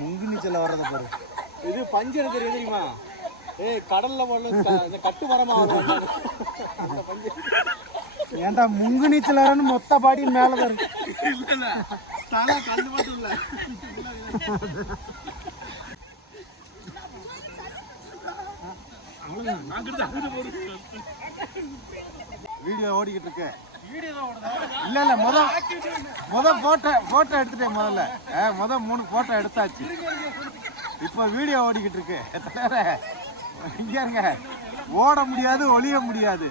முங்கி நீச்சல் வர்றத பாரு. இது பஞ்சு எனக்கு தெரியுமா? ஏய் கடல்ல போல இந்த கட்டு மரமா அந்த பஞ்சு. ஏன்டா முங்கு நீச்சல் வரன்னு மொத்த பாடி மேல வரு. இல்ல தலை கண்ணு மட்டும் இல்ல. வீடியோ ஓடிக்கிட்டு இருக்கு. இல்ல இல்ல முத போட்டோ எடுத்துட்டேன். முதல்ல 3 போட்டோ எடுத்தாச்சு. இப்போ வீடியோ ஓடிக்கிட்டு இருக்கு. இங்க இருங்க, ஓட முடியாது ஒளிய முடியாது.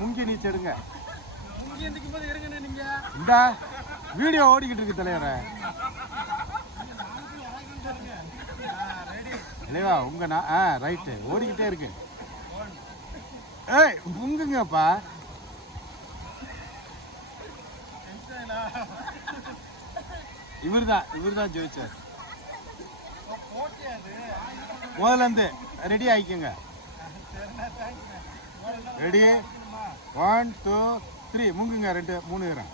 முங்கி நீச்சல் எடுங்க. இந்த வீடியோ ஓடிக்கிட்டு இருக்கு தலைவரே. இல்லையா உங்க ரைட்டு ஓடிக்கிட்டே இருக்கு. ஏய் முங்குங்கப்பா. இவர்தான் ஜெயிச்சார். முதல்ல இருந்து ரெடி ஆயிக்கங்க. ரெடி 1 2 3 முங்குங்க. 2 3 பேரும்.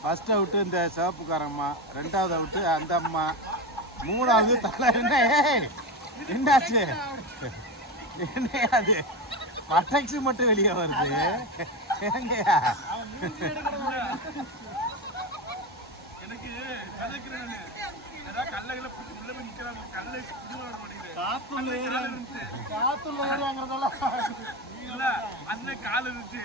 ஃபர்ஸ்ட் அவுட்டு இந்த சிவப்புக்காரம்மா, 2வது அவுட்டு அந்த அம்மா, 3வது தலை. என்னாச்சு? என்னையாது பட்டாக்சி மட்டும் வெளியே வருது? எங்கயா அந்த கால இருந்துச்சு.